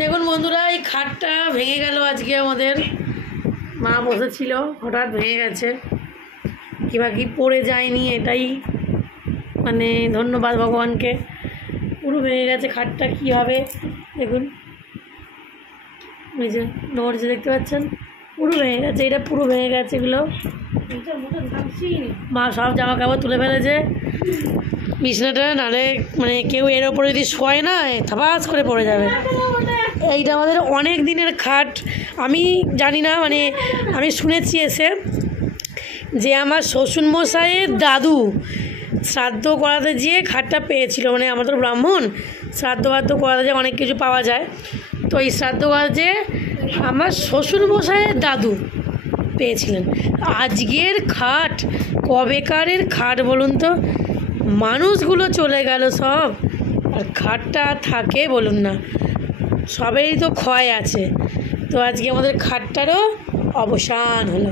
দেখুন বন্ধুরা, এই খাটটা ভেঙে গেল আজকে। আমাদের মা বসেছিল, হঠাৎ ভেঙে গেছে। কিংবা কি পড়ে যায়নি, এটাই মানে ধন্যবাদ ভগবানকে। পুরো ভেঙে গেছে খাটটা। কীভাবে দেখুন, এই যে নড়ছে, দেখতে পাচ্ছেন? পুরো ভেঙে গেছে, এটা পুরো ভেঙে গেছে। এগুলো মা সব জামা কাপড় তুলে ফেলেছে বিছনাটা, নাহলে মানে কেউ এর ওপরে যদি শোয় না, থাপাস করে পড়ে যাবে। এইটা আমাদের অনেক দিনের খাট। আমি জানি না, মানে আমি শুনেছি এসে যে আমার শ্বশুরমশাইয়ের দাদু শ্রাদ্ধ করাতে যেয়ে খাটটা পেয়েছিল। মানে আমাদের ব্রাহ্মণ শ্রাদ্ধ করাতে যে অনেক কিছু পাওয়া যায়, তো এই শ্রাদ্ধ করাতে আমার শ্বশুরমশাইয়ের দাদু পেয়েছিলেন। আজকের খাট কবেকারের খাট বলুন তো? মানুষগুলো চলে গেল সব, আর খাটটা থাকে বলুন না? সবেই তো ক্ষয় আছে। তো আজকে আমাদের খাটটারও অবসান হলো।